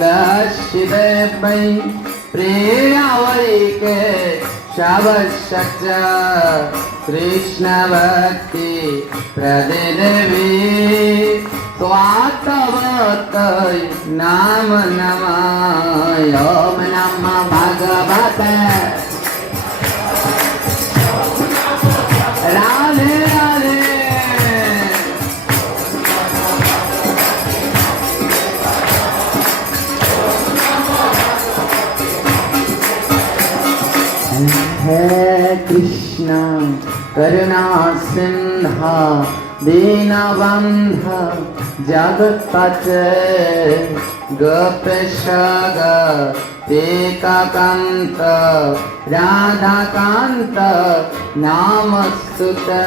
लक्षिदेवै प्रियावैक शवशच कृष्णभक्ति प्रदिदेवी स्वातवतै नाम नमाय। नमः भगवते कृष्ण करुणा सिन्हा दीनबन्ध जगत्पते गोपेशग एकाकान्त राधाकान्त नामस्तुते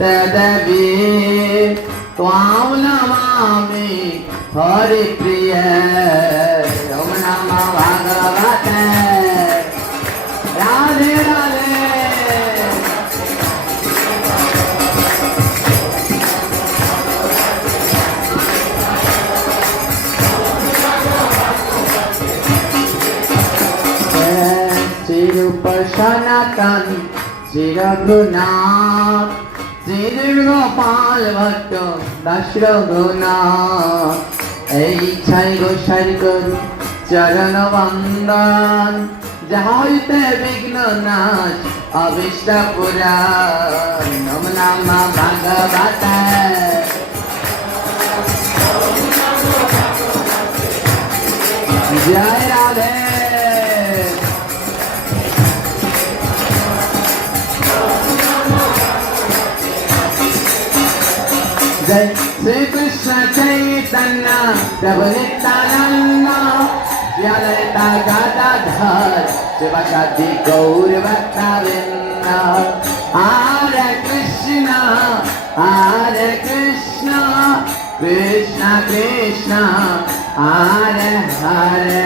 तदवे त्वां नमामि हरिप्रिय ॐ नमः भगवते। राधे राधे। चिरुपशनकं Siraguna চিরঘুনাথ চিরগোপাল ভট্ট দশরঘুনাথ এই ছাই গোসাই করু চরণ বন্দন যাহাইতে বিঘ্ন নাশ অবিষ্ট পুরাণ নম নাম ভাগবত জয় রাধে। श्री कृष्ण चैतन्य प्रभु नित्यानंद जलता गदाधर शिवशादी गौर भक्तवृंद हरे कृष्ण हरे कृष्ण कृष्ण कृष्ण हरे हरे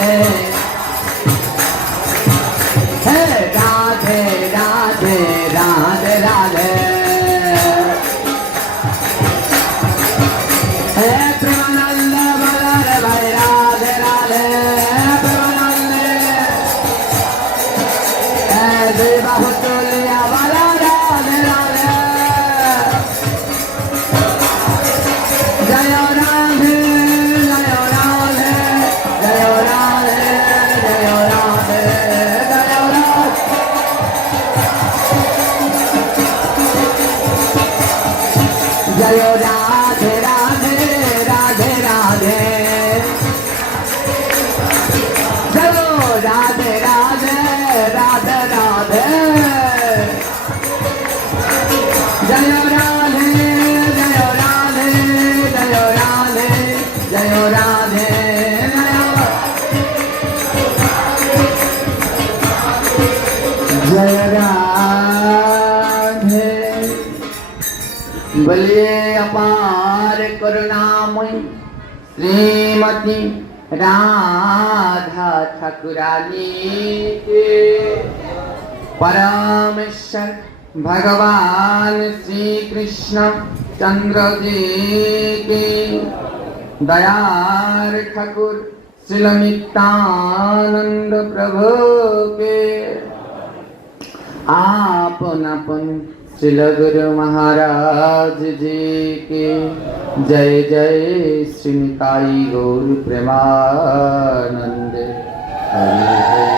Hey. বলে অপার করুণাময় শ্রীমতী রাধা ঠাকুরানী পরমেশ্বর ভগবান শ্রীকৃষ্ণ চন্দ্রজি দয়ার ঠাকুর শ্রীলমিতানন্দ প্রভুকে আপন আপন श्रील गुरु महाराज जी की जय जय श्रीनिताई गौर प्रेमानंद हरि हरि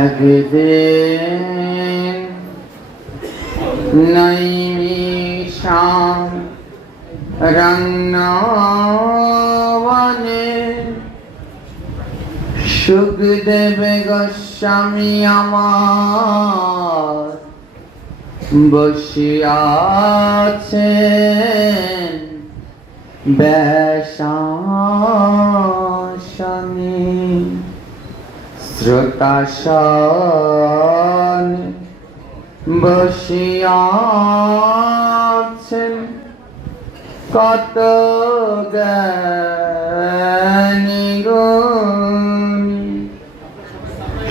একদিন নৈমিষাম রঙ্গবনে সুখদেব গোস্বামী আমার বসিয়াছেন বেশাসনে শ্রোতাসন বসিয়াছেন। কত জ্ঞানী গুণী।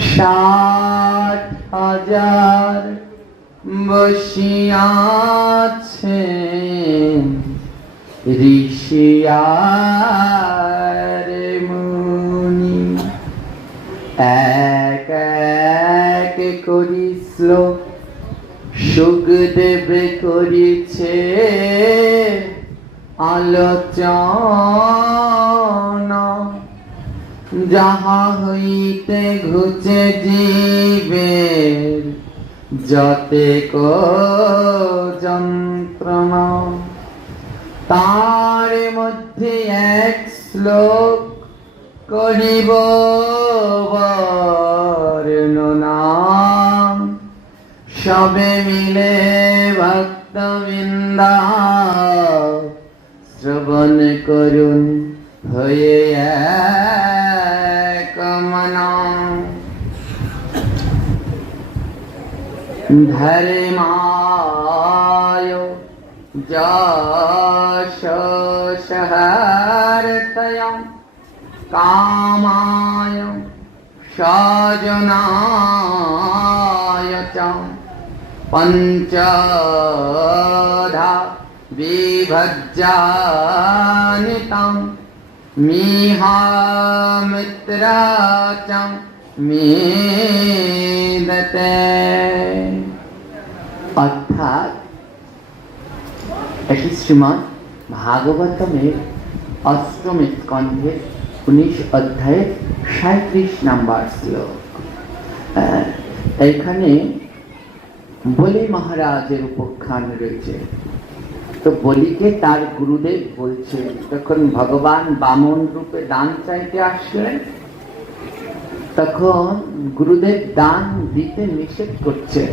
ষাট হাজার বসিয়াছেন। ঋষিয়ার মুনি। এক এক করি শ্লোক সুখদেব করিছে আলোচনা। যাহা হইতে ঘুচে জীবের যতে যন্ত্রণা। তার মধ্যে এক শ্লোক করিব বর্ণনা সবে মিলে ভক্তবৃন্দা শ্রবণ করুন হয়ে কমনা সহার্থয়ম কামায় সজনায় চ পঞ্চধা বিভজ্জানিতম মিহামিত্রা চ মেদতে অর্থাৎ এটি শ্রীমৎ ভাগবতমের অষ্টম স্কন্ধের উনিশ অধ্যায়ের সাঁত্রিশ নাম্বার শ্লোক আহ, এইখানে বলি মহারাজের উপাখ্যান রয়েছে। তো বলিকে তার গুরুদেব বলছে তখন ভগবান বামন রূপে দান চাইতে আসলেন, তখন গুরুদেব দান দিতে নিষেধ করছে।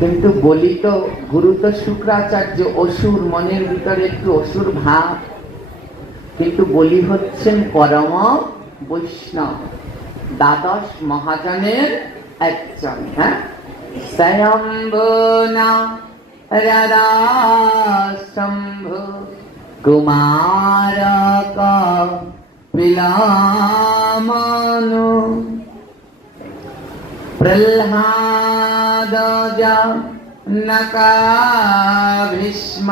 কিন্তু বলি তো, গুরু তো শুক্রাচার্য, অসুর মনের ভিতরে একটু অসুর ভাব। কিন্তু বলি হচ্ছেন পরম বৈষ্ণব, দ্বাদশ মহাজনের একজন হ্যাঁ? শম্ভু কুমারক পিলামনু প্রহ্লাদ নকা ভীষ্ম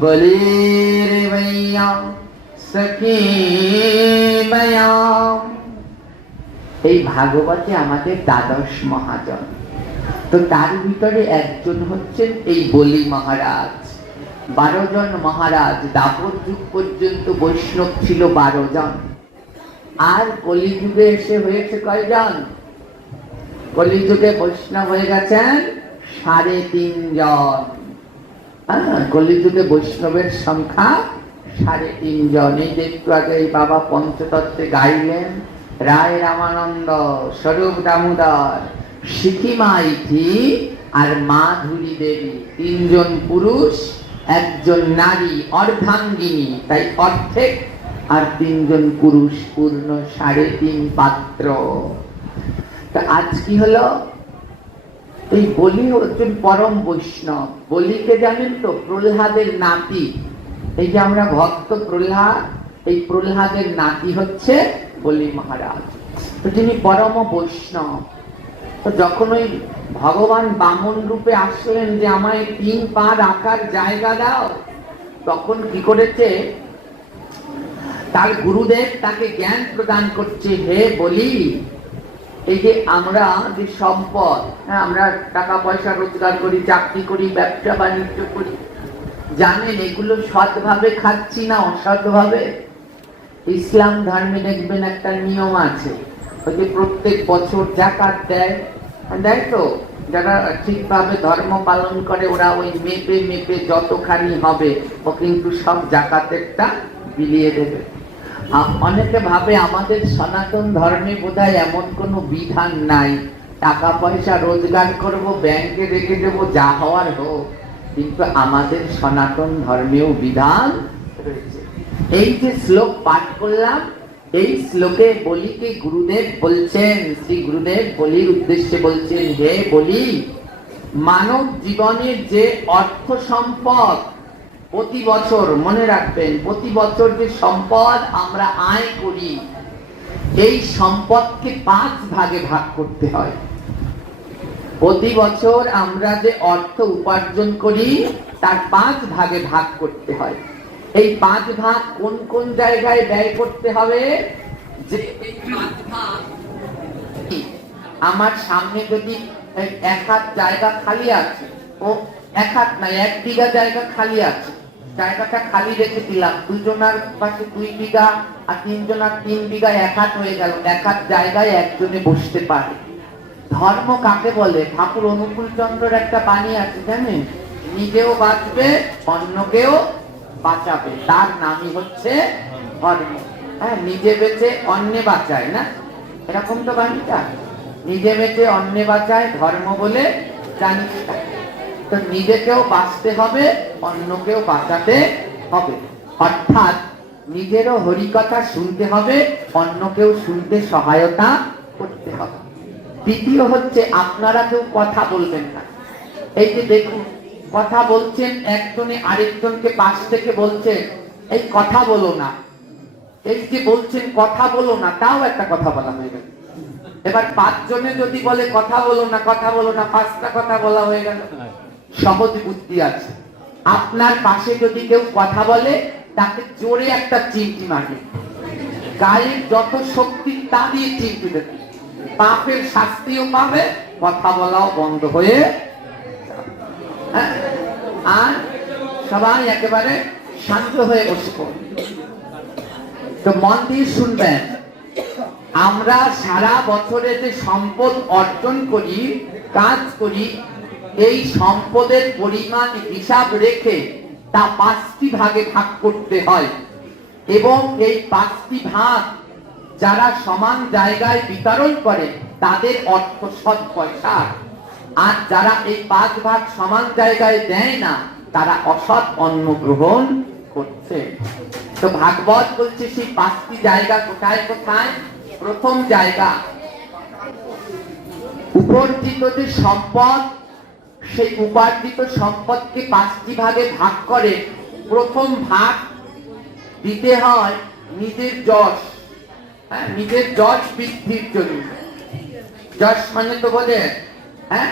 বলির্বৈয়া সখী এই ভাগবতে আমাদের দ্বাদশ মহাজন। তো তার ভিতরে একজন হচ্ছেন এই বলি মহারাজ। বারো জন মহারাজ দাপর যুগ পর্যন্ত বৈষ্ণব ছিল বারো জন। আর কলিযুগে এসে হয়েছে কয়জন? কলিযুগে বৈষ্ণব হয়ে গেছেন সাড়ে তিন জন হ্যাঁ, কলিযুগে বৈষ্ণবের সংখ্যা সাড়ে তিন জন এই যে একটু আগে এই বাবা পঞ্চতত্ত্বে গাইলেন রায় রামানন্দ স্বরূপ দামোদর সিকিমাইথি আর মাধুরী দেবী, তিনজন পুরুষ, একজন নারী, অর্ধাঙ্গিনী। তাই অর্ধেক আর তিনজন পুরুষ পূর্ণ সাড়ে তিন পাত্র। তা আজ কি হলো? এই বলি হচ্ছেন পরম বৈষ্ণব। বলিকে জানেন তো, প্রহ্লাদের নাতি। এই যে আমরা ভক্ত প্রহ্লাদ, এই প্রহ্লাদের নাতি হচ্ছে বলি মহারাজ। তো তিনি পরম বৈষ্ণব তো যখন ওই ভগবান বামন রূপে আসলেন যে আমায় তিন পা রাখার জায়গা দাও, তখন কি করেছে? তার গুরুদেব তাকে জ্ঞান প্রদান করছে, হে বলি, এই যে আমরা যে সম্পদ হ্যাঁ আমরা টাকা পয়সা রোজগার করি, চাকরি করি, ব্যবসা বাণিজ্য করি, জানেন এগুলো সৎভাবে খাচ্ছি না অসৎভাবে? ইসলাম ধর্মে দেখবেন একটা নিয়ম আছে, ওই যে প্রত্যেক বছর জাকাত দেয় দেয় তো যারা ঠিকভাবে ধর্ম পালন করে, ওরা ওই মেপে মেপে যতখানি হবে ও কিন্তু সব জাকাতেরটা বিলিয়ে দেবে। অনেকে ভাবে আমাদের সনাতন ধর্মে বোধহয় এমন কোনো বিধান নাই। টাকা পয়সা রোজগার করব, ব্যাংকে রেখে দেবো, যা হওয়ার হোক, কিন্তু আমাদের সনাতন ধর্মেও বিধান রয়েছে। এই যে শ্লোক পাঠ করলাম এই শ্লোকে বলিকে গুরুদেব বলছেন, শ্রী গুরুদেব বলির উদ্দেশ্যে বলছেন, হে বলি, মানব জীবনের যে অর্থ সম্পদ প্রতি বছর, মনে রাখবেন, প্রতি বছর যে সম্পদ আমরা আয় করি, এই সম্পদকে পাঁচ ভাগে ভাগ করতে হয়। প্রতি বছর আমরা যে অর্থ উপার্জন করি, তার পাঁচ ভাগে ভাগ করতে হয়। এই পাঁচ ভাগ কোন কোন জায়গায় ব্যয় করতে হবে? যে আমার সামনে যদি এক হাত জায়গা খালি আছে, ও এক হাত না, এক বিঘা জায়গা খালি আছে, জায়গাটা খালি রেখে দিলাম, দুজনার পাশে দুই বিঘা আর তিনজনার তিন বিঘা এক হাত হয়ে গেল, এক হাত জায়গায় একজনে বসতে পারে। ধর্ম কাকে বলে? ঠাকুর অনুকূল চন্দ্রের একটা বাণী আছে, জানেন? নিজেও বাঁচবে, অন্যকেও বাঁচাবে। তার নামই হচ্ছে ধর্ম। হ্যাঁ নিজে বেঁচে অন্যে বাঁচায় না? এরকম তো বাণীটা। নিজে বেঁচে অন্যে বাঁচায় ধর্ম বলে জানিস তো নিজেকেও বাঁচতে হবে, অন্যকেও বাঁচাতে হবে। অর্থাৎ নিজেরও হরিকথা শুনতে হবে, অন্যকেও শুনতে সহায়তা করতে হবে। দ্বিতীয় হচ্ছে, আপনারা কেউ কথা বলবেন না। এই যে দেখুন কথা বলছেন, একজনে আরেকজনকে পাশ থেকে বলছেন এই কথা বলো না। এই যে বলছেন, কথা বলো না। তাও একটা কথা বলা হয়ে গেল। এবার পাঁচজনে যদি বলে, কথা বলো না, কথা বলো না, পাঁচটা কথা বলা হয়ে গেল। সহজ বুদ্ধি আছে। আপনার পাশে যদি কেউ কথা বলে, তাকে জোরে একটা চিমটি মারে গায়ের যত শক্তি, তা দিয়ে চিমটি দেবে। পাপের শাস্তিও পাবে, কথা বলাও বন্ধ হয়ে। আর সবাই একেবারে শান্ত হয়ে বসে পড়বে। তো মন দিয়ে শুনবেন, আমরা সারা বছরে যে সম্পদ অর্জন করি, কাজ করি, এই সম্পদের পরিমাণ হিসাব রেখে তা পাঁচটি ভাগে ভাগ করতে হয় এবং এই পাঁচটি ভাগ যারা সমান জায়গায় বিতরণ করে, তাদের অর্থ সৎ পয়সা আর যারা এই পাঁচ ভাগ সমান জায়গায় দেয় না, তারা অসৎ অন্ন গ্রহণ করছে। তো ভাগবত বলছে, সেই পাঁচটি জায়গা কোথায় কোথায়? প্রথম জায়গা উপার্জিত যে সম্পদ, সেই উপার্জিত সম্পদকে পাঁচটি ভাগে ভাগ করে। প্রথম ভাগ দিতে হয় নিজের যশ। হ্যাঁ নিজের যশ বৃদ্ধির জন্য। যশ মানে তো বলে হ্যাঁ?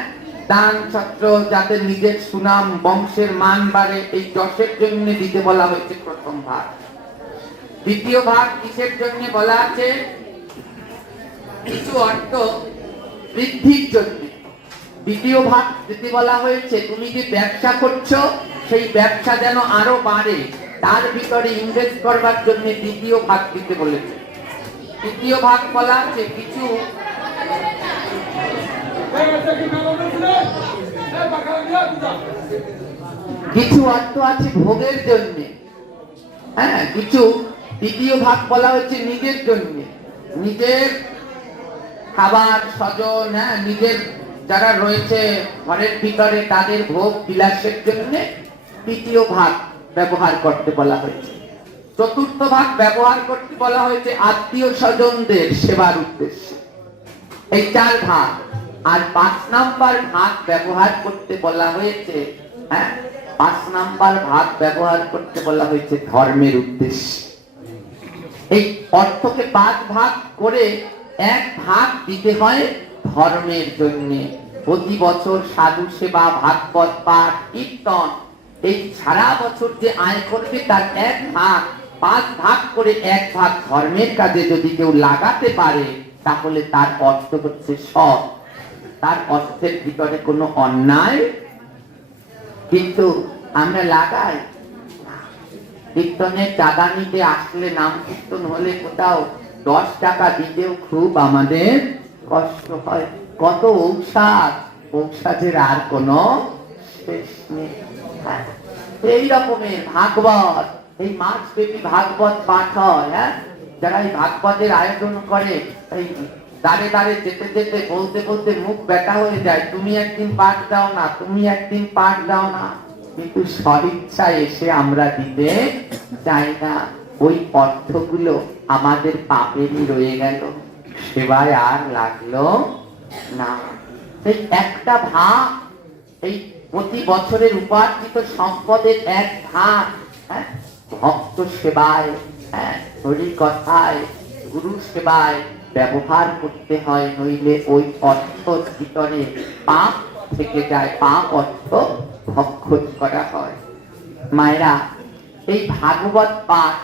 দান ছত্র যাতে নিজের সুনাম, বংশের মান বাড়ে, এই যশের জন্য দিতে বলা হয়েছে প্রথম ভাগ। দ্বিতীয় ভাগ কিসের জন্য বলা আছে? কিছু অর্থ বৃদ্ধির জন্য। দ্বিতীয় ভাগ দিতে বলা হয়েছে, তুমি যে ব্যবসা করছ, সেই ব্যবসা যেন আরও বাড়ে, তার ভিতরে ইনভেস্ট করবার জন্য দ্বিতীয় ভাগ দিতে বলেছে। তৃতীয় ভাগ বলা আছে, কিছু কিছু অর্থ আছে ভোগের জন্য। হ্যাঁ কিছু তৃতীয় ভাগ বলা হচ্ছে নিজের জন্য। নিজের খাবার, স্বজন হ্যাঁ নিজের যারা রয়েছে ঘরের ভিতরে, তাদের ভোগ বিলাসের জন্য তৃতীয় ভাগ ব্যবহার করতে বলা হয়েছে। চতুর্থ ভাগ ব্যবহার করতে বলা হয়েছে আত্মীয় স্বজনদের সেবার উদ্দেশ্যে। এই চার ভাগ। আর পাঁচ নাম্বার ভাগ ব্যবহার করতে বলা হয়েছে হ্যাঁ? পাঁচ নাম্বার ভাগ ব্যবহার করতে বলা হয়েছে ধর্মের উদ্দেশ্যে। এই অর্থকে পাঁচ ভাগ করে এক ভাগ দিতে হয় ধর্মের জন্য। প্রতি বছর সাধু সেবা, ভাগবত পাঠ, কীর্তন, এই সারা বছর যে আয় করবে তার এক ভাগ, পাঁচ ভাগ করে এক ভাগ ধর্মের কাজে যদি কেউ লাগাতে পারে, তাহলে তার অর্থ হচ্ছে সৎ। তার অর্থের ভিতরে কোনো অন্যায়। কিন্তু আমরা লাগাই। কীর্তনের চাঁদা নিতে আসলে নাম কীর্তন হলে কোথাও দশ টাকা দিতেও খুব আমাদের কষ্ট হয়। কত ঔষধ। ঔষধের আর কোনো শেষ নেই। হ্যাঁ। এই রকমের ভাগবত, এই মাস ব্যাপী ভাগবত পাঠ হয় হ্যাঁ? যারা এই ভাগবতের আয়োজন করে, এই দাঁড়ে দাঁড়ে যেতে যেতে বলতে বলতে মুখ ব্যথা হয়ে যায়। তুমি একদিন পাঠ দাও না তুমি একদিন পাঠ দাও না। কিন্তু স্বইচ্ছা এসে আমরা দিতে চাই না। ওই অর্থগুলো আমাদের পাপেরই রয়ে গেল। সেবায় আর লাগল না। এই একটা ভাগ এই প্রতি বছরের উপার্জিত সম্পদের এক ভাগ হ্যাঁ, ভক্ত সেবায় হ্যাঁ, হরি কথায় গুরু সেবায় ব্যবহার করতে হয়, নইলে ওই অর্থ ভিতরে পাপ থেকে যায়, পাপ অর্থ ভক্ষণ করা হয়। মায়েরা, এই ভাগবত পাঠ